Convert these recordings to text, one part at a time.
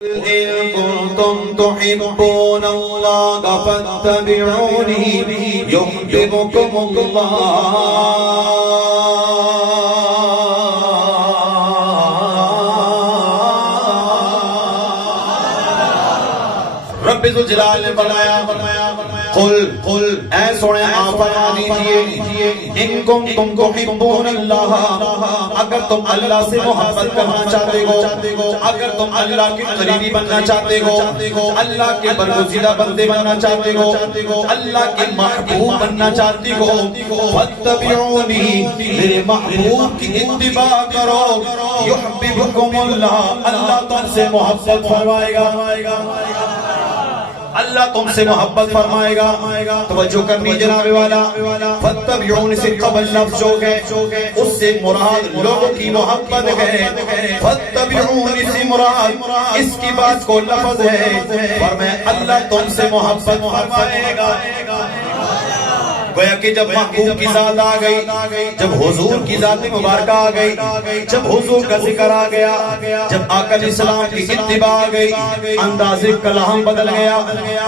إن كنتم تحبون الله فاتبعوني يحببكم الله رب ذوالجلال نے فرمایا قل اے سونے آپ فرما دیجئے ان کنتم تحبون اللہ اگر تم اللہ سے محبت کرنا چاہتے ہو اگر تم اللہ کے قریبی بننا چاہتے ہو اللہ کے برگزیدہ بندے بننا چاہتے ہو اللہ کے محبوب بننا چاہتے ہو فاتبعونی میرے محبوب کی اتباع کرو یحببکم اللہ اللہ تم سے محبت فرمائے گا اللہ تم سے محبت فرمائے گا توجہ کرنی جناب والا فاتبعون سے قبل لفظ جو گئے اس سے مراد لوگوں کی محبت ہے فاتبعون سے مراد اس کی بات کو لفظ ہے فرمائے اللہ تم سے محبت فرمائے گا گویا کہ جب محبوب کی ذات آ گئی جب حضور کی ذات مبارکہ آ گئی جب حضور کا ذکر آ گیا جب آقا علیہ السلام کی اتباع آ گئی انداز کلام بدل گیا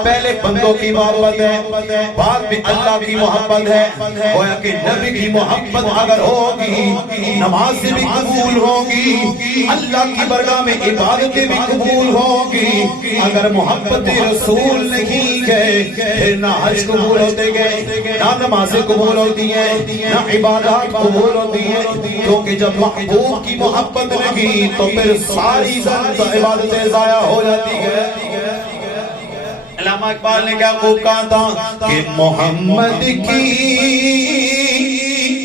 پہلے بندوں کی محبت ہے بعد میں اللہ کی محبت ہے گویا کہ نبی کی محبت اگر ہوگی نماز بھی قبول ہوگی اللہ کی برگاہ میں عبادتیں بھی قبول ہوگی اگر محبت رسول نہیں گئے پھر نہ حج قبول ہوتے گئے نہ نمازیں قبول ہوتی ہیں نہ عبادات قبول ہوتی ہیں کیونکہ جب محبوب کی محبت لگی تو پھر ساری عبادتیں ضائع ہو جاتی ہیں علامہ اقبال نے کیا خوب کہا تھا کہ محمد کی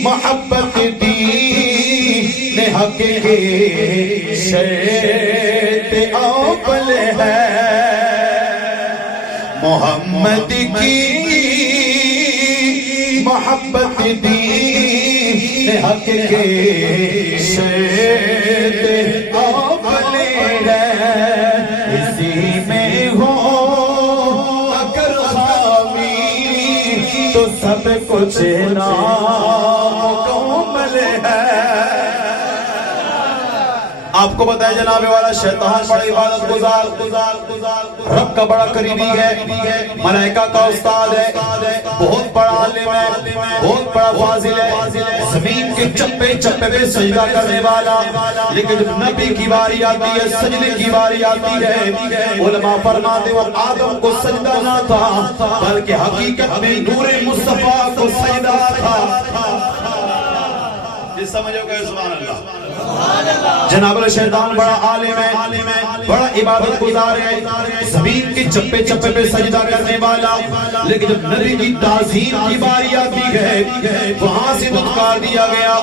محبت دین حق کے شیط اول ہے محمد کی محبت دین حق کے شیط اول ہے اسی میں ہو اگر خامی تو سب کچھ نامکمل ہے آپ کو بتایا جناب والا شیطان بڑا عبادت گزار رب کا بڑا قریبی ہے ملائکہ کا استاد ہے بہت بڑا عالم ہے بہت بڑا فاضل ہے زمین کے چپے چپے پہ سجدہ کرنے والا لیکن جب نبی کی باری آتی ہے سجدے کی باری آتی ہے علماء فرماتے وہ آدم کو سجدہ نہ تھا بلکہ حقیقت میں نور مصطفیٰ کو سجدہ تھا یہ سمجھو گئے سبحان اللہ جناب شیطان بڑا عالم ہے بڑا عبادت گزار ہے زمین کے چپے چپے پہ سجدہ کرنے والا لیکن جب نبی کی تعظیم کی باری آتی ہے وہاں سے دھتکار دیا گیا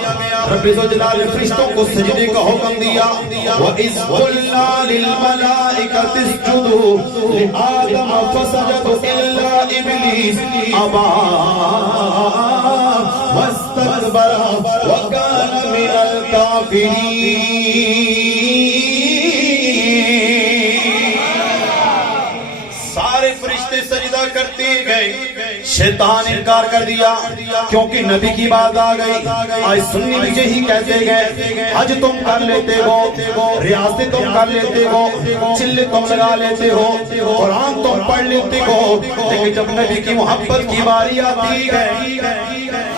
رب ذوالجلال نے فرشتوں کو سجدے کا حکم دیا وَإِذْ قُلْنَا لِلْمَلَائِكَةِ اسْجُدُوا لِآدَمَ فَسَجَدُوا إِلَّا إِبْلِيسَ أَبَى وَاسْتَكْبَرَ وَكَانَ مِنَ سارے فرشتے سجدہ کرتے گئے شیطان انکار کر دیا کیونکہ نبی کی بات آ گئی آج سنی بھی یہی کہتے گئے حج تم کر لیتے ہو ریاضتیں تم کر لیتے ہو چلے تم لگا لیتے ہو قرآن تم پڑھ لیتے ہو لیکن جب نبی کی محبت کی باری آتی ہے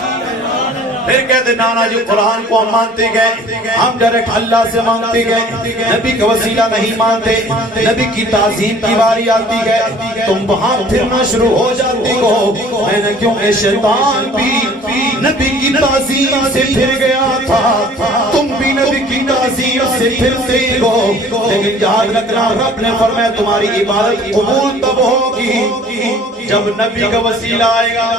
پھر کہتے نانا جی قرآن کو ہم مانتے گئے ہم ڈائریکٹ اللہ سے مانگتے گئے نبی کا وسیلہ نہیں مانتے نبی کی تعظیم کی باری آتی گئے تم وہاں پھرنا شروع ہو جاتے ہو میں نے کیونکہ شیطان بھی نبی کی تعظیم سے پھر گیا تھا تم بھی نبی کی تعظیم سے پھرتے ہو لیکن یاد رکھنا رب نے فرمایا تمہاری عبادت قبول تب ہوگی جب نبی کا وسیلہ آئے گا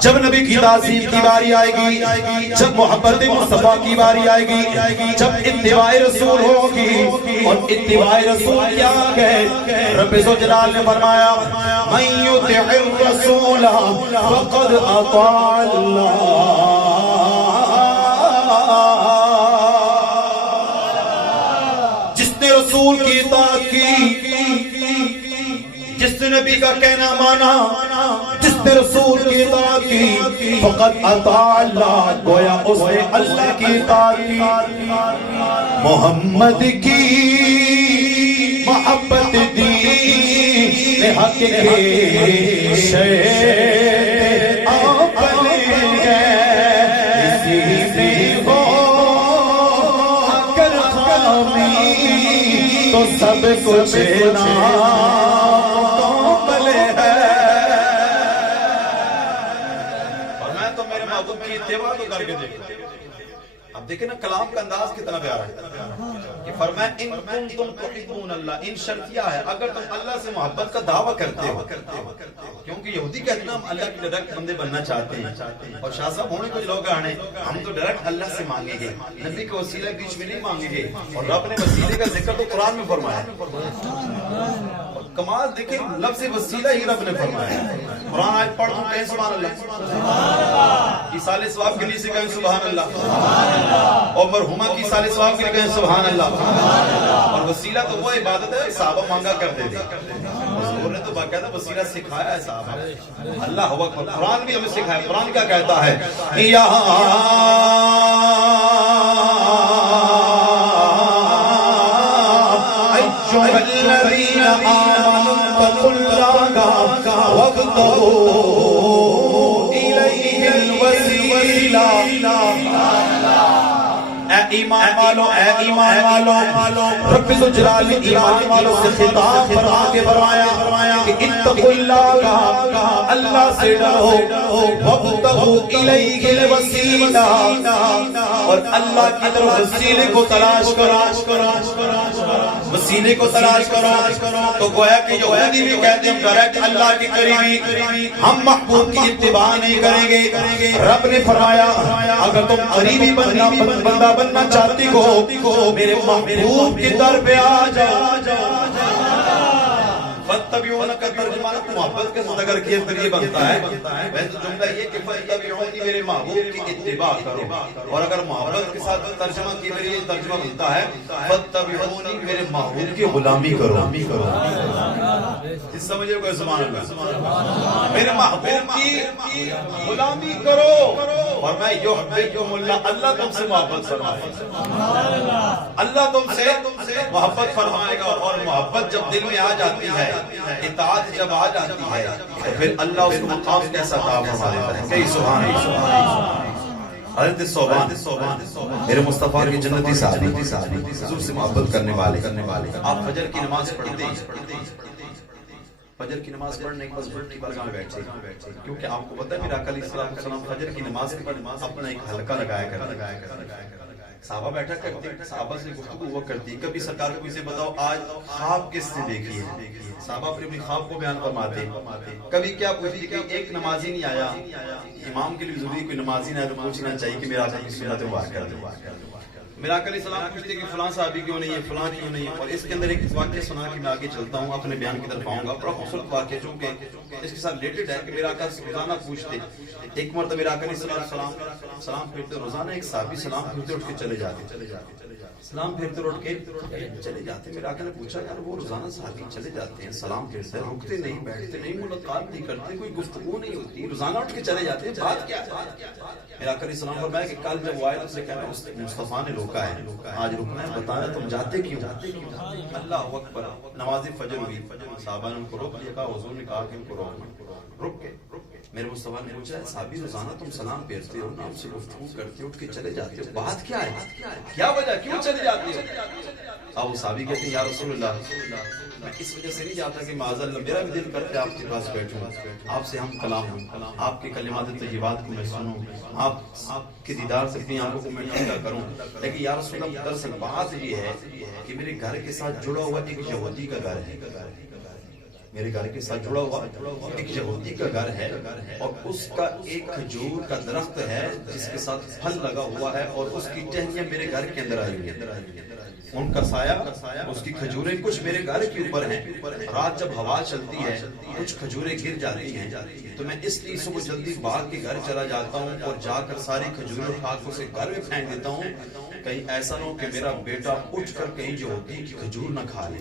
جب نبی کی تعظیم کی باری آئے گی جب محبت مصطفیٰ کی باری آئے گی جب اتباع رسول ہوگی اور اتباع رسول کیا ہے رب ذوالجلال نے فرمایا من یطع الرسول فقد اطاع اللہ جس نے رسول کی اطاعت کی جس نے نبی کا کہنا مانا جس نے رسول کی اطاعت کی فقط اطاع اللہ، گویا اس نے اللہ کی اطاعت کی، محمد کی محبت دی، حق کے شہر آپ بن گئے، اسی میں ہو کر خامی تو سب کچھ نامکمل ہے۔ اور میں تو میرے محبوب کی اتباع تو کر کے دیکھوں۔ اب دیکھیں نا کلام کا انداز کتنا پیارا ہے کہ فرمایا ان کنتم تحبون اللہ، ان شرطیہ ہے اگر تم اللہ سے محبت کا دعویٰ کرتے ہو، کیونکہ یہودی کہتے ہیں ہم اللہ کے ڈائریکٹ بندے بننا چاہتے ہیں، اور شاہ صاحب ہونے کچھ لوگ آنے ہم تو ڈائریکٹ اللہ سے مانگیں گے، نبی کا وسیلہ بیچ میں نہیں مانگیں گے، اور رب نے وسیلے کا ذکر تو قرآن میں فرمایا ہے۔ کمال دیکھیں لفظ وسیلہ ہی رب نے فرمایا ہے۔ قرآن آیت پڑھ تو کہیں سبحان اللہ، ایصال ثواب کے لیے سے کہیں سبحان اللہ، اور مرحومہ کی ایصال ثواب کے لیے کہیں سبحان اللہ۔ اور وسیلہ تو وہ عبادت ہے صحابہ مانگا کرتے تھے، حضور نے تو باقاعدہ وسیلہ سکھایا ہے صحابہ۔ اللہ اکبر، قرآن بھی ہمیں سکھایا۔ قرآن کیا کہتا ہے؟ یا الذین آمنوا اتقوا اللہ وابتغوا الیہ الوسیلہ۔ اے ایمان والو، رب ذوالجلال نے ایمان والوں سے خطاب فرما کے فرمایا کہ اتقوا اللہ، اللہ سے ڈرو، وابتغوا الیہ الوسیلہ، اور اللہ کی طرف وسیلے کو تلاش کرو، وسیلے کو تلاش کرو۔ تو گویا کہ یہودی بھی کہتے ہیں ڈائریکٹ اللہ کی قریبی، ہم محبوب کی اتباع نہیں کریں گے۔ رب نے فرمایا اگر تم قریبی بندہ بننا چاہتی ہو میرے محبوب کی در پہ آ جاؤ۔ فَاتَّبِعُونَ کا ترجمہ محبت کے ساتھ اگر کیا یہ بنتا ہے، ویسے جملہ یہ کہ فَاتَّبِعُونِ میرے محبوب کی اتباع کرو، اور اگر محبت کے ساتھ ترجمہ کی میرے یہ ترجمہ بنتا ہے فَاتَّبِعُونِ میرے محبوب کی غلامی کرو۔ اس سمجھے کوئی سبحان اللہ، میرے محبوب کی غلامی کرو، اور میں یحببکم اللہ، اللہ تم سے محبت فرمائے، اللہ تم سے محبت فرمائے گا۔ اور محبت جب دل میں آ جاتی ہے، اطاعت جب آ جاتی ہے، تو پھر اللہ اس کو مقام کیسا عطا فرما دیتا ہے۔ کئی سبحان اللہ۔ حضرت صوبان میرے مصطفیٰ کی جنتی صحابی، حضور سے محبت کرنے والے، آپ فجر کی نماز پڑھتے ہیں، فجر کی نماز پڑھنے کے بعد کی بارگاہ میں بیٹھتے ہیں، کیونکہ آپ کو پتہ ہے میرا آقا علیہ السلام فجر کی نماز کے بعد اپنا ایک حلقہ لگایا کرتے، صحابہ بیٹھا کرتے، صحابہ سے گفتگو ہوا کرتی، کبھی سرکار کو اسے بتاؤ آج خواب کس سے دیکھی ہے، صحابہ اپنے خواب کو بیان فرماتے، کبھی کیا پوچھتی کہ ایک نمازی نہیں آیا، امام کے لیے ضروری کوئی نمازی نہ ہے تو پوچھنا چاہیے کہ میرا آقا کی سنت مبارک کر دو۔ میرا آقا علیہ السلام پوچھتے کہ فلاں صحابی کیوں نہیں ہے، فلاں کیوں نہیں ہے، اور اس کے اندر ایک واقعہ سنا کہ میں آگے چلتا ہوں، اپنے بیان کی طرف آؤں گا، بڑا خوبصورت واقعہ چونکہ اس کے ساتھ ریلیٹڈ ہے کہ میرا آقا روزانہ پوچھتے، ایک مرتبہ میرا آقا علیہ السلام سلام پھیرتے، روزانہ ایک صحابی سلام پھیرتے اٹھ کے چلے جاتے، سلام پھیرتے اٹھ کے چلے جاتے۔ میرا آقا نے پوچھا یار وہ روزانہ صحابی چلے جاتے ہیں، سلام پھیرتے ہیں، رکتے نہیں، بیٹھتے نہیں، ملاقات نہیں کرتے، کوئی گفتگو نہیں ہوتی، روزانہ اٹھ کے چلے جاتے ہیں، بات کیا ہے؟ میرا آقا علیہ السلام فرمایا کہ کل جب وہ آئے تو اسے کہنا مصطفیٰ نے روکا ہے، آج رکنا ہے، بتانا تم جاتے کیوں؟ اللہ اکبر، نماز فجر ہوئی، صحابہ نے ان کو روک لیا، کہا حضور نے کہا کہ ان کو رک کے میرے مصطفیٰ نے پوچھا صحابی روزانہ تم سلام پھیرتے ہو، نام سے گفتگو کرتے اٹھ کے چلے جاتے ہو، بات کیا ہے، کیا وجہ، کیوں چلے جاتے ہو؟ اب وہ صحابی کہتے ہیں یا رسول اللہ میں اس وجہ سے نہیں جاتا کہ معاذ اللہ میرا بھی دل کرتا ہے آپ کے پاس بیٹھوں، آپ سے ہم کلام ہوں، آپ کے کلمات طیبات کو میں سنوں، آپ کے دیدار سے اپنی آنکھوں کو میں ٹھنڈا کروں، لیکن یا رسول اللہ دراصل بات یہ ہے کہ میرے گھر کے ساتھ جڑا ہوا ایک یہودی کا گھر ہے، میرے گھر کے ساتھ جڑا ہوا ایک یہودی کا گھر ہے، اور اس کا ایک کھجور کا درخت ہے جس کے ساتھ پھل لگا ہوا ہے، اور اس کی ٹہنیاں میرے گھر کے اندر آئی ہوئی ہیں، ان کا سایہ، اس کی کھجوریں کچھ میرے گھر کے اوپر ہیں، رات جب ہوا چلتی ہے کچھ کھجوریں گر جاتی ہیں، تو میں اس لیے صبح جلدی باغ کے گھر چلا جاتا ہوں اور جا کر ساری کھجوریں اٹھا کے اسے گھر میں پھینک دیتا ہوں، کہیں ایسا نہ ہو کہ میرا بیٹا اٹھ کر کہیں یہودی کی کھجور نہ کھا لے۔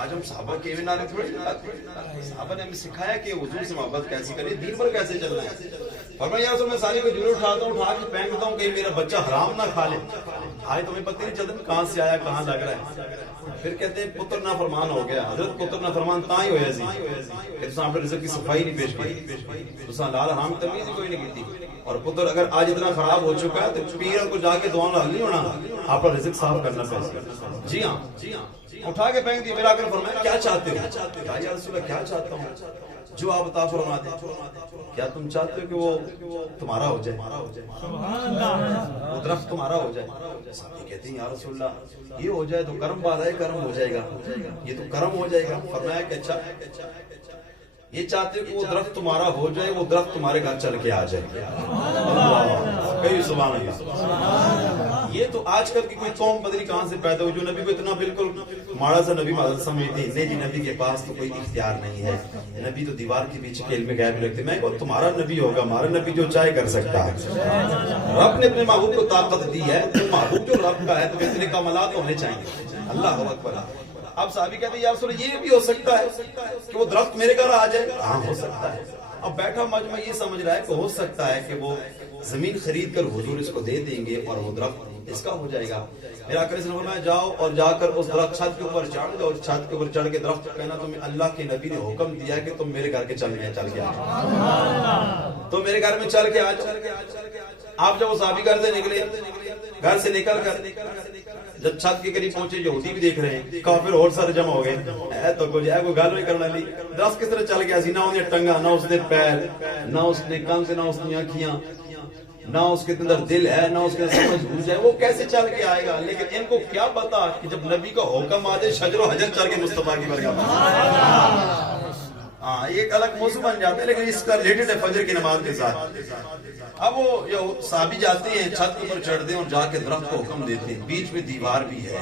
آج ہم صحابہ کے نعرے تھوڑے لگاتے ہیں. صحابہ نے ہمیں سکھایا کہ حضور سے محبت کیسی کریں, دین پر کیسے چلنا ہے. فرمایا یا رسول میں ساری کو جھولے اٹھاتا ہوں, اٹھا کے پھینکتا ہوں کہ میرا بچہ حرام نہ کھا لے. آج تمہیں پتہ نہیں چلتا کہاں سے آیا کہاں لگ رہا ہے. پھر کہتے ہیں پتر نافرمان ہو گیا. حضرت پتر نافرمان تاں ہی ہویا سی کہ تساں اپنے رزق کی صفائی نہیں پیش کی, تساں لال حرام تمیز ہی کوئی نہیں کی. اور پتر اگر آج اتنا خراب ہو چکا ہے تو پیروں کو جا کے دعا حل نہیں ہونا, آپ کا رزق صاف کرنا پڑے. جی ہاں, اٹھا کے پھینک دیا. میرا آقا نے فرمایا کیا چاہتے ہو؟ یا رسول اللہ کیا چاہتا ہوں جو آپ عطا فرما دیں. کیا تم چاہتے ہو کہ وہ تمہارا ہو جائے, وہ درخت تمہارا ہو جائے؟ یہ کہتے ہیں یا رسول اللہ یہ ہو جائے تو کرم باد ہے, کرم ہو جائے گا, یہ تو کرم ہو جائے گا. فرمایا کہ اچھا یہ چاہتے ہو کہ وہ درخت تمہارا ہو جائے, وہ درخت تمہارے گھر چل کے آ جائے. کئی سبحان اللہ. یہ تو آج کل کی کوئی قوم پتہ نہیں کہاں سے پیدا ہوئی جو نبی کو اتنا بالکل ماڑا سا نبی معذرت سمجھتے ہیں. نہیں جی, نبی کے پاس تو کوئی اختیار نہیں ہے, نبی تو دیوار کے پیچھے کھیل میں غائب لگتے. میں کہوں تمہارا نبی ہوگا, ہمارا نبی جو چاہے کر سکتا ہے. رب نے اپنے محبوب کو طاقت دی ہے, تو محبوب جو رب کا ہے تو اتنے کمالات ہونے چاہیے. اللہ اکبر. اب صحابی کہتے ہیں یا رسول اللہ یہ بھی ہو سکتا ہے کہ وہ درخت میرے گھر آ جائے. ہاں ہو سکتا ہے. اب بیٹھا مجمع یہ سمجھ رہا ہے کہ ہو سکتا ہے کہ وہ زمین خرید کر حضور اس کو دے دیں گے اور وہ درخت اس کا ہو جائے گا. میرا آقا نے فرمایا جاؤ اور جا کر اس درخت چھت کے اوپر چڑھ جاؤ, اور چھت کے اوپر چڑھ کے درخت کو کہنا تمہیں اللہ کے نبی نے حکم دیا ہے کہ تم میرے گھر کے چل کے آ جاؤ, تو میرے گھر میں چل کے آ جاؤ. آپ جب وہ صحابی گھر سے نکلے, گھر سے نکل کر جب چھت کے قریب پہنچے, یہودی بھی دیکھ رہے ہیں, کافر اور سارے جمع ہو گئے. تو کوئی گل نہیں کرنا لی. درخت کس طرح چل گیا سی, نہ اس نے ٹنگا, نہ اس نے پیر, نہ اس نے کان سے, نہ اس نے آنکھیاں, نہ اس کے اندر دل ہے, نہ اس کے اندر سمجھ بوجھ ہے, وہ کیسے چل کے آئے گا. لیکن ان کو کیا پتا کہ جب نبی کا حکم آ جائے شجر و حجر چل کے مصطفیٰ کی برکات. ہاں یہ ایک الگ موضوع بن جاتا ہے, لیکن اس کا ریلیٹڈ ہے فجر کی نماز کے ساتھ. اب وہ صحابی جاتے ہیں, چھت کے اوپر چڑھتے ہیں اور جا کے درخت کو حکم دیتے ہیں. بیچ میں دیوار بھی ہے,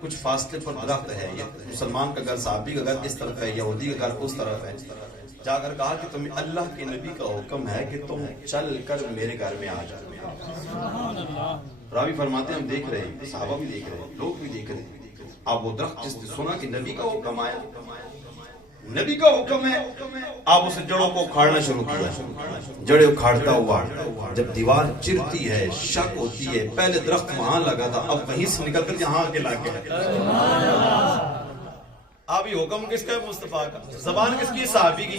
کچھ فاصلے پر درخت ہے. یہ مسلمان کا گھر, صحابی کا گھر اس طرف ہے, یہودی کا گھر اس طرف ہے. جا کر کہا کہ تمہیں اللہ کے نبی کا حکم ہے کہ تم چل کر میرے گھر میں آ جاؤ. راوی فرماتے ہیں ہم دیکھ رہے ہیں, صحابہ بھی دیکھ رہے ہیں, لوگ بھی دیکھ رہے ہیں. اب وہ درخت جس نے سنا کہ نبی کا حکم آیا, نبی کا حکم ہے, آپ اسے جڑوں کو اکھاڑنا شروع کیا. جڑیں اکھاڑتا ہوا جب دیوار چرتی ہے, شک ہوتی ہے, پہلے درخت وہاں لگا تھا, اب وہیں سے نکل کر یہاں کے لگ گیا. اب یہ حکم کس کا ہے؟ مصطفیٰ کا. زبان کس کی؟ صحابی کی.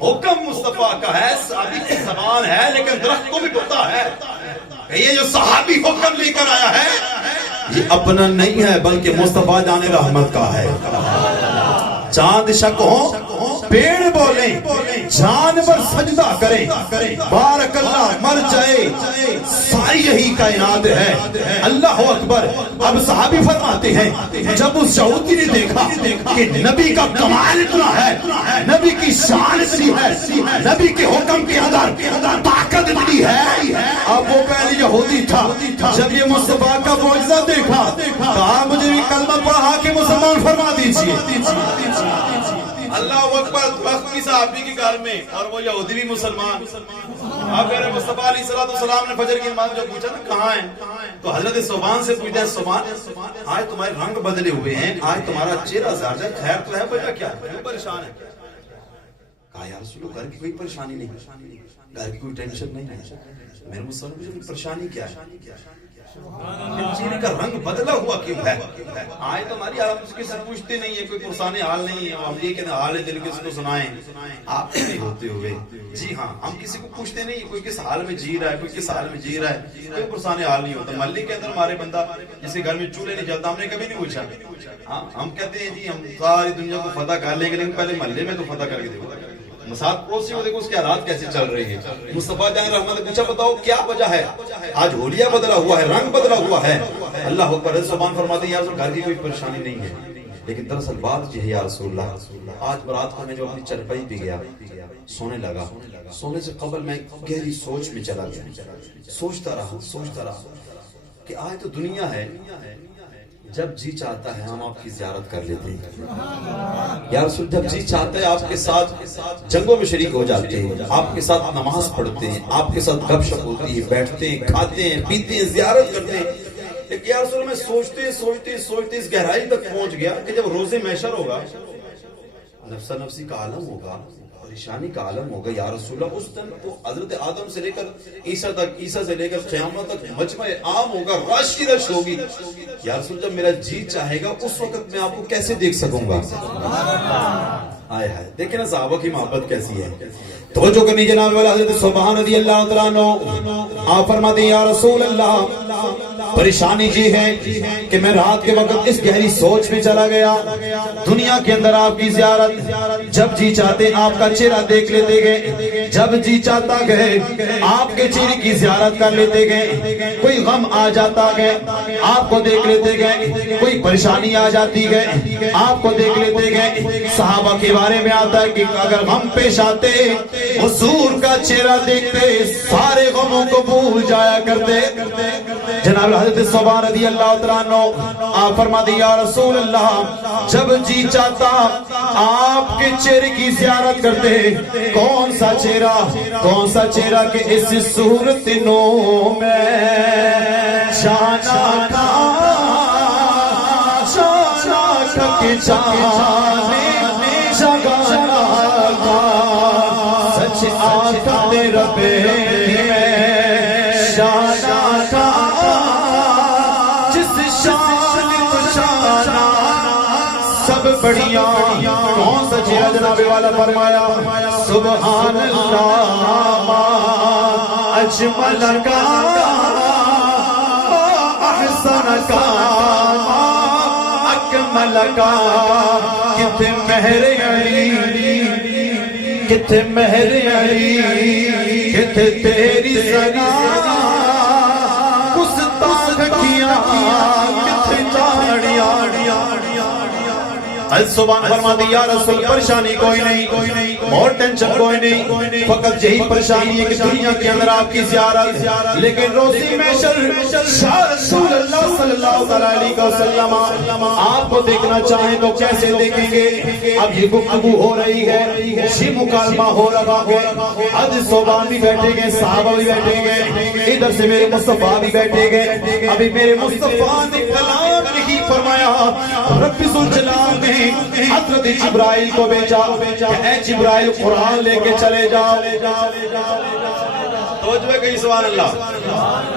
حکم مصطفیٰ کا ہے, صحابی کی زبان ہے, لیکن درخت کو بھی پتا ہے کہ یہ جو صحابی حکم لے کر آیا ہے یہ اپنا نہیں ہے بلکہ مصطفیٰ جان رحمت کا ہے. چاند شک ہو, پیڑ بولیں, جانور سجدہ کریں, بارک اللہ مر جائے, ساری یہی کائنات ہے. اللہ اکبر. اب صحابی فرماتے ہیں جب اس یہودی نے دیکھا کہ نبی کا کمال اتنا ہے, نبی کی شان اتنی ہے, نبی کے حکم کے اندر طاقت اتنی ہے. اب وہ پہلے یہودی تھا, جب یہ مصطفیٰ کا معجزہ دیکھا کہا مجھے بھی کلمہ پڑھا کے مسلمان فرما دیجیے. اللہ اکبر. وقت کی صحابی کے گھر میں اور وہ یہودی بھی مسلمان. اب میرے مصطفیٰ علیہ السلام نے فجر کی نماز جو پوچھا نا کہاں ہیں, تو حضرت صوبان سے پوچھتے ہیں صوبان آج تمہارے رنگ بدلے ہوئے ہیں, آج تمہارا چہرہ زرد ہے, خیر تو ہے, وجہ کیا ہے, کیوں پریشان ہے؟ کہا یا رسول اللہ گھر کی کوئی پریشانی نہیں, گھر کی کوئی ٹینشن نہیں ہے. میرے مسلمان کی پریشانی کیا ہے؟ چہرے کا رنگ بدلا ہوا کیوں ہے؟ آئے تو ہماری آپ اس کے ساتھ پوچھتے نہیں ہے, کوئی پرسان حال نہیں ہے, ہم یہ کہتے ہیں حال دل کس کو سنائیں آپ نہیں ہوتے ہوئے. جی ہاں, ہم کسی کو پوچھتے نہیں کوئی کس حال میں جی رہا ہے, کوئی کس حال میں جی رہا ہے, کوئی پرسان حال نہیں ہوتا. محلے کے اندر ہمارے بندہ جس کے گھر میں چولہے نہیں جلتا, ہم نے کبھی نہیں پوچھا. ہم کہتے ہیں جی ہم ساری دنیا کو فتح کر لیں گے, لیکن پہلے محلے میں تو فتح کر کے دیکھو, مساعد پڑوسی کو دیکھو اس کے حالات کیسے چل رہے ہیں. مصطفیٰ جان رحمت نے پوچھا بتاؤ کیا وجہ ہے, آج ہولیہ بدلا ہوا ہے, رنگ بدلا ہوا ہے. اللہ اکبر. زبان فرماتے ہیں یا رسول گھر کی کوئی پریشانی نہیں ہے, لیکن دراصل بات یہ ہے یا رسول اللہ, آج رات کو میں جو اپنی چرپائی پہ گیا سونے لگا, سونے سے قبل میں گہری سوچ میں چلا گیا. سوچتا رہا کہ آج تو دنیا ہے, جب جی چاہتا ہے ہم آپ کی زیارت کر لیتے ہیں یا رسول, جب جی چاہتا ہے آپ کے ساتھ جنگوں میں شریک ہو جاتے ہیں, آپ کے ساتھ نماز پڑھتے ہیں, آپ کے ساتھ گپ شپ ہوتی ہے, بیٹھتے ہیں, کھاتے ہیں, پیتے ہیں, زیارت کرتے ہیں. لیکن یا رسول میں سوچتے اس گہرائی تک پہنچ گیا کہ جب روز محشر ہوگا، نفسا نفسی کا عالم ہوگا، پریشانی کا عالم ہوگا، یا رسول اللہ اس دن تو حضرت آدم سے لے کر عیسیٰ تک، عیسیٰ سے لے کر قیامت تک مجمع عام ہوگا، رش کی رش ہوگی، یا رسول جب میرا جی چاہے گا اس وقت میں آپ کو کیسے دیکھ سکوں گا؟ آئے ہائے، دیکھیں نا صحابہ کی محبت کیسی ہے۔ توجہ کرنی جناب والا حضرت سبحان رضی اللہ تعالیٰ عنہ، آپ فرماتے ہیں یا رسول اللہ پریشانی جی ہے کہ میں رات کے وقت اس گہری سوچ میں چلا گیا، دنیا کے اندر آپ کی زیارت جب جی چاہتے آپ کا چہرہ دیکھ لیتے گئے، جب جی چاہتا گئے آپ کے چہرے کی زیارت کر لیتے گئے، کوئی غم آ جاتا گئے آپ کو دیکھ لیتے گئے، کوئی پریشانی آ جاتی گئے آپ کو دیکھ لیتے گئے۔ صحابہ کے بارے میں آتا ہے کہ اگر غم پیش آتے حضور کا چہرہ دیکھتے سارے غموں کو بھول جایا کرتے۔ جناب حضرت سبحان رضی اللہ تعالیٰ عنہ آپ فرماتے یا رسول اللہ جب جی چاہتا آپ کے چہرے کی زیارت کرتے، کون سا چہرہ کہ اس صورت نو میں جانا تھا کہ جانے جگانا تھا، سچ آقا تیرا بیٹی میں جانا تھا، جس شان کو جانا سب بڑھیا۔ کون سا چہرہ جناب والا فرمایا سبحان اللہ ما اجمل کا احسن کا اکمل کا، کتنے مہر علی کتنے مہر علی کتنے تیری ثنا، گستاخ کیا کتنے داڑیاں۔ سبحان فرماتے یا رسول پریشانی کوئی نہیں اور ٹینشن کوئی نہیں، فقط یہی پریشانی ہے کہ دنیا کے اندر آپ کی زیارت، لیکن روزی محشر شاہ رسول اللہ صلی اللہ علیہ وسلم آپ کو دیکھنا چاہیں تو کیسے دیکھیں گے؟ اب یہ گفتگو ہو رہی ہے، یہ مکالمہ ہو رہا ہے، حضرت صوبان بھی بیٹھے گئے، صحابہ بھی بیٹھے گئے، ادھر سے میرے مصطفیٰ بھی بیٹھے گئے۔ ابھی میرے مصطفیٰ نے کلام نہیں فرمایا، رب ذوالجلال نے حضرت جبرائیل کو بھیجا کہ اے جبرائیل قرآن لے کے چلے جاؤ۔ توجہ کہیں سبحان اللہ،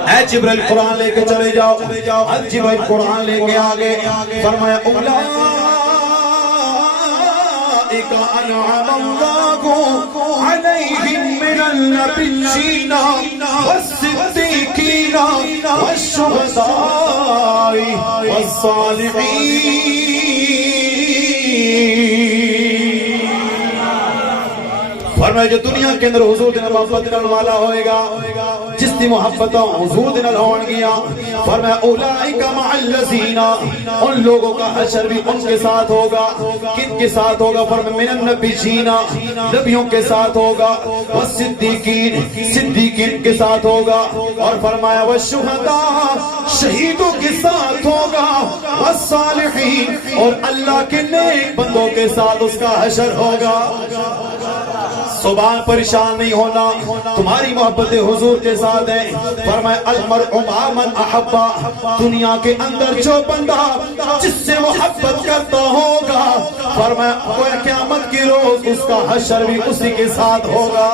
اے جبرائیل قرآن لے کے چلے جاؤ۔ حضرت جبرائیل قرآن لے کے آگے فرمایا اولئک انعم اللہ علیہم من النبیین والصدیقین والشہداء والصالحین۔ فرمایا جو دنیا کے اندر حضور دن محبت کرنے والا ہوئے گا، جس دی محبت حضور دن ہون گیا، فرمایا اولئک مع الذین، ان لوگوں کا حشر بھی ان کے ساتھ ہوگا۔ کن کے ساتھ ہوگا؟ فرمایا من النبیین، نبیوں کے ساتھ ہوگا، والصدیقین، صدیقین کے ساتھ ہوگا، اور فرمایا والشہداء، شہیدوں کے ساتھ ہوگا، والصالحین، اور اللہ کے نیک بندوں کے ساتھ اس کا حشر ہوگا۔ سبحان پریشان نہیں ہونا، تمہاری محبت حضور کے ساتھ ہے۔ فرمائے المرء مع من احبا، دنیا کے اندر جو بندہ جس سے محبت کرتا ہوگا، فرمائے قیامت کی روز اس کا حشر بھی اسی کے ساتھ ہوگا۔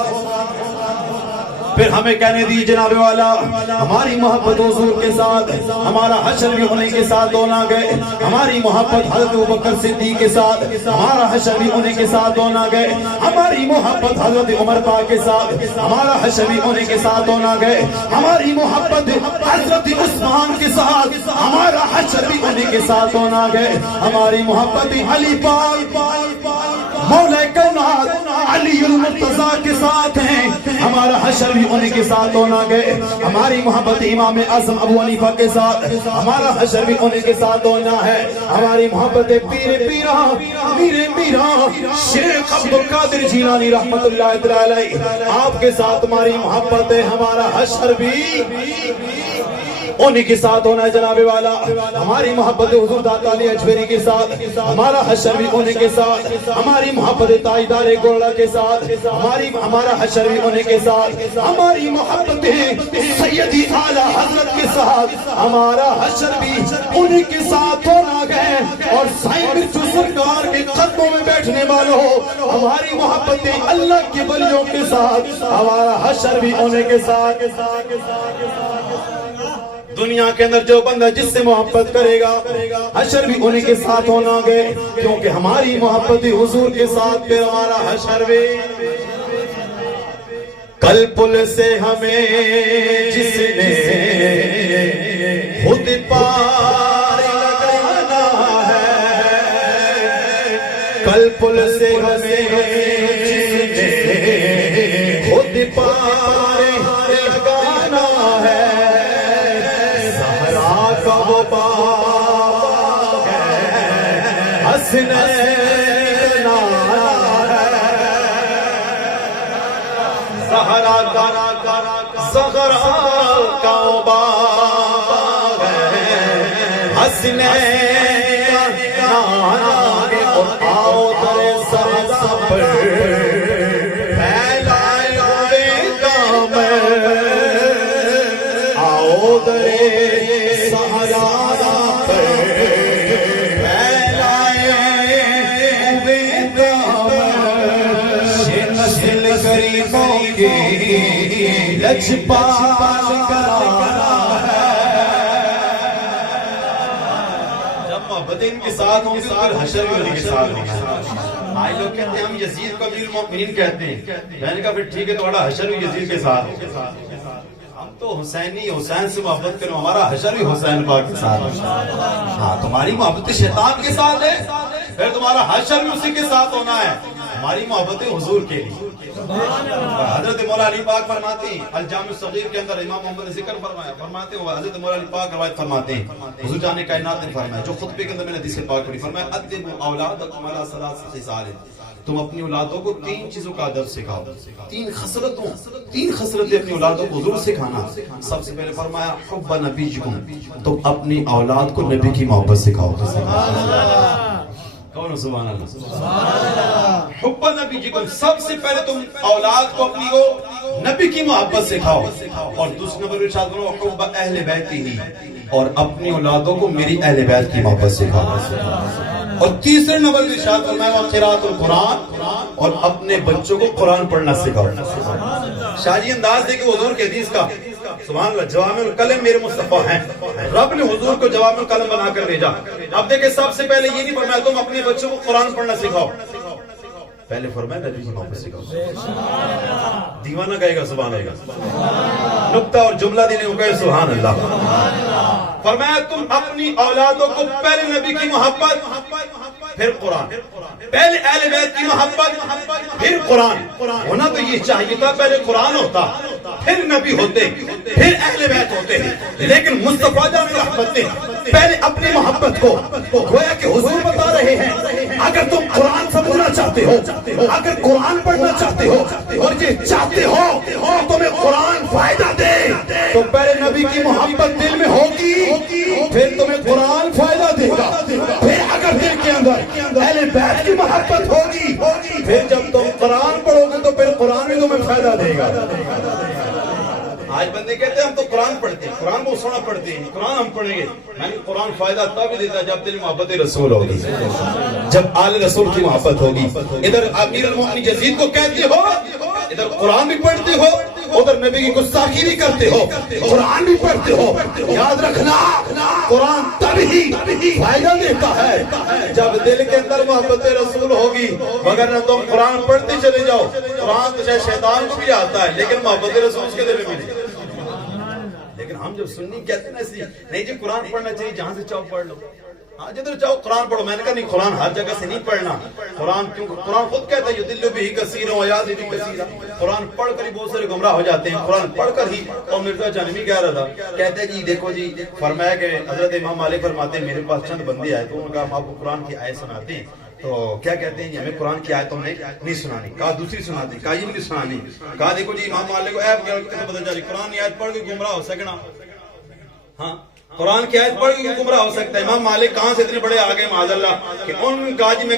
پھر ہمیں کہنے دی جناب والا ہماری محبت حضور کے ساتھ، ہمارا حشر بھی انہیں کے ساتھ ہونا گئے، ہماری محبت حضرت ابوبکر صدیق کے ساتھ، ہمارا حشر بھی انہیں کے ساتھ ہونا گئے، ہماری محبت حضرت عمر پاک کے ساتھ، ہمارا حشر بھی انہیں کے ساتھ ہونا گئے، ہماری محبت حضرت عثمان کے ساتھ، ہمارا حشر بھی انہیں کے ساتھ ہونا گئے، ہماری محبت علی پاک مولا کائنات علی المرتضیٰ کے ساتھ ہیں، ہمارا حشر بھی انہیں کے ساتھ ہونا گئے، ہماری محبت امام اعظم ابو حنیفہ کے ساتھ، ہمارا حشر بھی انہیں کے ساتھ ہونا ہے، ہماری محبت میرا شیخ عبدالقادر جیلانی رحمت اللہ علیہ آپ کے ساتھ ہماری محبت ہے، ہمارا حشر بھی انہی کے ساتھ ہونا ہے جناب والا. ہماری محبت حضور داتا علی اجمیری کے ساتھ, ہمارا حشر بھی انہی کے ساتھ, ہماری محبت تاجدار گولڑا کے ساتھ, ہمارا حشر بھی انہی کے ساتھ, ہماری محبت سیدی اعلیٰ حضرت کے ساتھ, ہمارا حشر بھی انہی کے ساتھ ہونا ہے. اور سائیں مرچو سرکار کے قدموں میں بیٹھنے والوں, ہماری محبت اللہ کے ولیوں کے ساتھ, ہمارا حشر بھی انہی کے ساتھ. دنیا کے اندر جو بندہ جس سے محبت کرے گا حشر بھی انہی کے ساتھ ہونا گئے, کیونکہ ہماری محبت حضور کے ساتھ پھر ہمارا حشر بھی. کل پل سے ہمیں جس نے خود پار لگانا ہے, کل پل سے ہمیں جس نے خود پار لگانا ہے, زہرا کا وہ باغ ہے حسنین ہے, زہرا کا باغ ہے حسنین, اور آؤ در سبزہ پر پھیلائے ہوئے دامن, آؤ در سہارا پر پھیلائے ہوئے دامن, نسل غریبوں کی لجپال کرانا ہے. جب محبت ان کے ساتھ ہوں گے تو پھر حشر بھی انہی کے ساتھ ہوگا. آج لوگ کہتے ہیں ہم یزید کو امیر المؤمنین کہتے ہیں, میں نے کہا پھر ٹھیک ہے تمہارا حشر بھی یزید کے ساتھ ہوگا. ہم تو حسینی حسین سے محبت کریں, ہمارا حشر بھی حسین پاک کے ساتھ ہوگا. ہاں تمہاری محبت شیطان کے ساتھ ہے, پھر تمہارا حشر بھی اسی کے ساتھ ہونا ہے. ہماری محبت حضور کے لیے. حضرت مولا علی پاک فرماتے ہیں الجامع الصغیر کے اندر, امام محمد نے ذکر فرمایا, فرماتے ہیں حضرت مولا علی پاک روایت فرماتے ہیں حضور جان کائنات نے فرمایا, جو خطبے کے اندر میں نے حدیث پاک پڑھی, فرمایا ادبوا اولادکم علی ثلاث خصال, تم اپنی اولادوں کو 3 چیزوں کا ادب سکھاؤ, 3 خصلتیں اپنی اولادوں کو حضور سکھانا. سب سے پہلے فرمایا حب نبیکم, تم اپنی اولاد کو نبی کی محبت سکھاؤ. کون سبحان اللہ, حب نبیکم, سب سے پہلے تم اولاد کو اپنی کو نبی کی محبت سکھاؤ. اور دوسرے نمبر ارشاد فرمایا حب اہل بیتی, اور اپنی اولادوں کو میری اہل بیت کی محبت سکھاؤ. اور تیسرے نمبر پہ ارشاد فرمایا قرات القرآن, اور اپنے بچوں کو قرآن پڑھنا سکھاؤ. شاہ جی انداز دے کہ حضور کے حدیث کا سبحان اللہ, جوامع الکلم میرے مصطفیٰ ہیں, رب نے حضور کو جوامع الکلم بنا کر بھیجا. اب دیکھیں سب سے پہلے یہ نہیں فرمایا تم اپنے بچوں کو قرآن پڑھنا سکھاؤ, پہلے فرمایا نبی کی محبت سکھاؤ. دیوانہ کہے گا سبحان اللہ, نکتہ اور جملہ دینے کو کہے سبحان اللہ. فرمایا تم اپنی اولادوں کو پہلے نبی کی محبت, پھر قرآن, پہلے اہل بیت کی محبت, پھر قرآن. ہونا تو یہ چاہیے تھا پہلے قرآن ہوتا, پھر نبی ہوتے, پھر اہل بیت ہوتے, لیکن مصطفیٰ جان رحمت نے پہلے اپنی محبت کو, گویا کہ حضور بتا رہے ہیں اگر تم قرآن سمجھنا چاہتے ہو, اگر قرآن پڑھنا چاہتے ہو, اور یہ چاہتے ہو تمہیں قرآن فائدہ دے, تو پہلے نبی کی محبت دل میں ہوگی, پھر تمہیں قرآن فائدہ دے گا. پھر اگر دل کے اندر اہل بیت کی محبت ہوگی, پھر جب تم قرآن پڑھو گے تو پھر قرآن بھی تمہیں فائدہ دے گا. آج بندے کہتے ہیں ہم تو قرآن پڑھتے ہیں, قرآن کو سنا پڑھتے ہیں, قرآن ہم پڑھیں گے. میں نے قرآن فائدہ تب دیتا جب دل محبت رسول ہوگی, جب آل رسول کی محبت ہوگی. ادھر امیر المؤمنین یزید کو کہتے ہو, ادھر قرآن بھی پڑھتے ہو, ادھر نبی کی گستاخی بھی کرتے ہو, قرآن بھی پڑھتے ہو. یاد رکھنا قرآن تب ہی فائدہ دیتا ہے جب دل کے اندر محبت رسول ہوگی, مگر نہ تم قرآن پڑھتے چلے جاؤ. قرآن تو چاہے شیطان کو بھی آتا ہے, لیکن محبت رسول اس کے دل میں نہیں. لیکن ہم جب سنی کہتے ہیں نا اس لیے نہیں جی قرآن پڑھنا چاہیے, جہاں سے چاہو پڑھ لو, ہاں جدھر چاہو قرآن پڑھو. میں نے کہا نہیں, قرآن ہر جگہ سے نہیں پڑھنا. قرآن کیوں, قرآن خود کہتا ہے یدل بہ کثیر و یہدی بہ کثیر. قرآن پڑھ کر ہی بہت سارے گمراہ ہو جاتے ہیں, قرآن پڑھ کر ہی. اور مرزا جانوی کہہ رہا تھا, کہتے ہیں جی دیکھو جی, فرمایا کہ حضرت امام مالک فرماتے ہیں میرے پاس چند بندے آئے تو انہوں نے کہا ہم آپ کو قرآن کی آیت سناتے ہیں, تو کیا کہتے ہیں ہمیں قرآن کی آیت نے نہیں سنانی. کہا دوسری سنا دی, کہا یہ بھی نہیں سنانی. کہا دیکھو جی امام مالک کو ایپ کتنا پتہ چلی قرآن کی آیت پڑھ کے گمراہ ہو سکنا. ہاں قرآن کی آیت پڑھ کے گمراہ ہو سکتا ہے. امام مالک کہاں سے اتنے بڑے آگے معاذ اللہ کہ ان کہا جی میں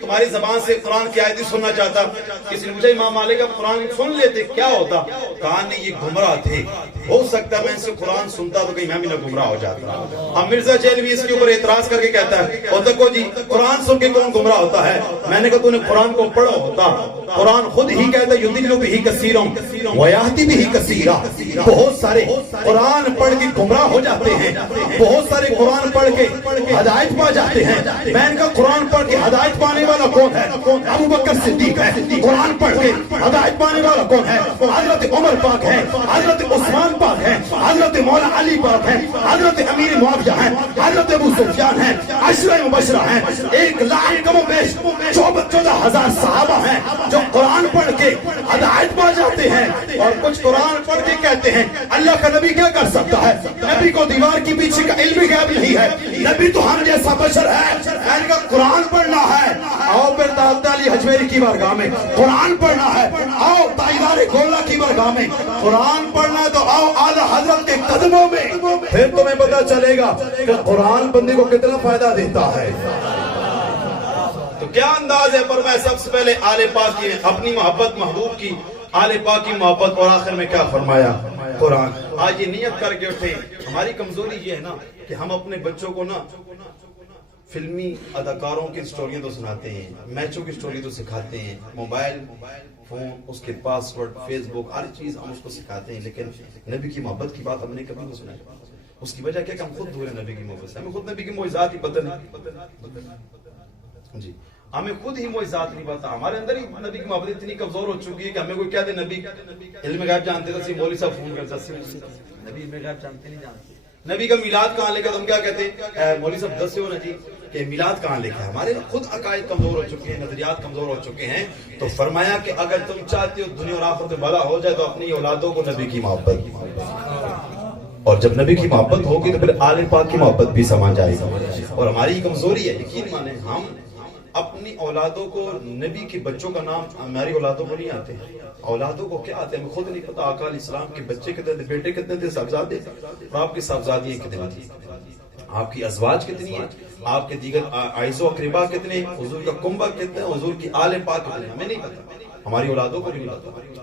تمہاری زبان سے قرآن کی آیت سننا چاہتا. کسی نے مجھے امام مالک اب قرآن سن لیتے کیا ہوتا؟ کہا نہیں یہ گمراہ تھے, ہو سکتا ہے میں ان سے قرآن سنتا تو کہیں میں بھی نہ گمراہ ہو جاتا. اب مرزا چیلوی اس کے اوپر اعتراض کر کے کہتا ہے اور دیکھو جی قرآن سن کے کون گمراہ ہوتا ہے؟ میں نے کہا تو نے قرآن کو پڑھا ہوتا. قرآن خود ہی کہتا ہے یضل بہ کثیرا ویہدی بہ کثیرا. بہت سارے قرآن پڑھ کے گمراہ ہو جاتے ہیں, بہت سارے قرآن پڑھ کے ہدایت پا جاتے ہیں. میں نے کہا قرآن پڑھ کے ہدایت پانے والا کون ہے؟ ابو بکر صدیق ہے. قرآن پڑھ کے ہدایت پانے والا کون ہے؟ حضرت عمر پاک ہے, حضرت عثمان پاک ہے, حضرت مولا علی پاک ہے, حضرت امیر معاویہ ہے, حضرت ابو سفیان ہے, عشرہ مبشرہ ہیں. 1 لاکھ کم و بیش 14,000 صحابہ ہیں جو قرآن پڑھ کے ہدایت پا جاتے ہیں. اور کچھ قرآن پڑھ کے کہتے ہیں اللہ کا نبی کیا کر سکتا ہے؟ نبی کو دیوار کی پیچھے کا علم غیب نہیں ہے, نبی تو ہم جیسا بشر ہے. میں نے کہا قرآن پڑھنا ہے آؤ پھر داتا علی حجویری کی بارگاہ میں قرآن پڑھنا ہے, آؤ تائیدار گولہ کی بارگاہ میں قرآن پڑھنا ہے, تو آؤ اعلیٰ حضرت کے قدموں میں, پھر تمہیں پتہ چلے گا کہ قرآن بندے کو کتنا فائدہ دیتا ہے. تو کیا انداز ہے؟ پر میں سب سے پہلے آل پاک کی اپنی محبت, محبوب کی آل پاک کی محبت, اور آخر میں کیا فرمایا قرآن. آج یہ نیت کر کے اٹھے. ہماری کمزوری یہ ہے نا کہ ہم اپنے بچوں کو نا فلمی اداکاروں کی سٹوریاں تو سناتے ہیں, میچوں کی سٹوری تو سکھاتے ہیں, موبائل فون اس کے پاسورڈ فیس بک ہر چیز ہم اس کو سکھاتے ہیں, لیکن نبی کی محبت کی بات ہم نے کبھی نہیں سنائی. اس کی وجہ کیا کہ ہم خود دور ہیں نبی کی محبت سے, ہمیں خود نبی کی معجزات ہی پتہ نہیں جی, ہمیں خود ہی معجزات نہیں پتا. ہمارے اندر ہی نبی کی محبت اتنی کمزور ہو چکی ہے کہ ہمیں کوئی کہہ دے نبی علم غیب جانتے تھے, مولوی صاحب فون کرتا نبی علم غیب جانتے نہیں جانتے. نبی کا میلاد کہاں لکھا؟ تم کیا کہتے ہیں مولوی صاحب 10 سے ہو نا جی کہ میلاد کہاں لکھا ہے؟ ہمارے خود عقائد کمزور ہو چکے ہیں, نظریات کمزور ہو چکے ہیں. تو فرمایا کہ اگر تم چاہتے ہو دنیا اور آخرت میں بھلا ہو جائے تو اپنی اولادوں کو نبی کی محبت, اور جب نبی کی محبت ہوگی تو پھر آل پاک کی محبت بھی سما جائے گا. اور ہماری کمزوری ہے, یقین مانیں ہم اپنی اولادوں کو نبی کے بچوں کا نام ہماری اولادوں کو نہیں آتے, اولادوں کو کیا آتے ہیں ہمیں خود نہیں پتا. آقا علیہ السلام کے بچے کتنے تھے, بیٹے کتنے تھے, صاحبزادے, اور آپ کی صاحبزادیاں کتنی تھی, آپ کی ازواج کتنی ہیں, آپ کے دیگر اعز و اقربا کتنے, حضور کا کنبہ کتنے, حضور کی آل پاک کتنے, ہمیں نہیں پتا, ہماری اولادوں کو بھی نہیں پتا.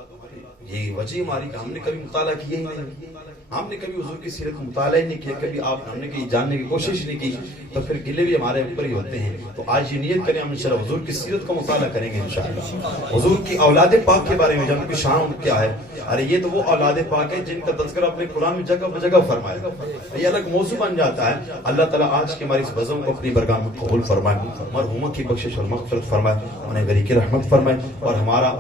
یہ وجہ ہماری کہ ہم نے کبھی مطالعہ کیا ہی نہیں, ہم نے کبھی حضور کی سیرت کا مطالعہ ہی نہیں کیا, کبھی ہم نے کہیں جاننے کی کوشش نہیں کی, تو پھر گلے بھی ہمارے اوپر ہی ہوتے ہیں. تو آج یہ نیت کریں ہم انشاءاللہ حضور کی سیرت کا مطالعہ کریں گے انشاءاللہ. حضور کی اولاد پاک کے بارے میں جب کی شان کیا ہے, ارے یہ تو وہ اولاد پاک ہے جن کا تذکرہ اپنے قرآن میں جگہ بجگہ فرمایا, یہ الگ موضوع بن جاتا ہے. اللہ تعالیٰ آج کی ہماری اس بزم کو اپنی برگاہ میں قبول فرمائے, مرحومہ کی بخشش اور مغفرت فرمائے, انہیں غریق رحمت فرمائے, اور ہمارا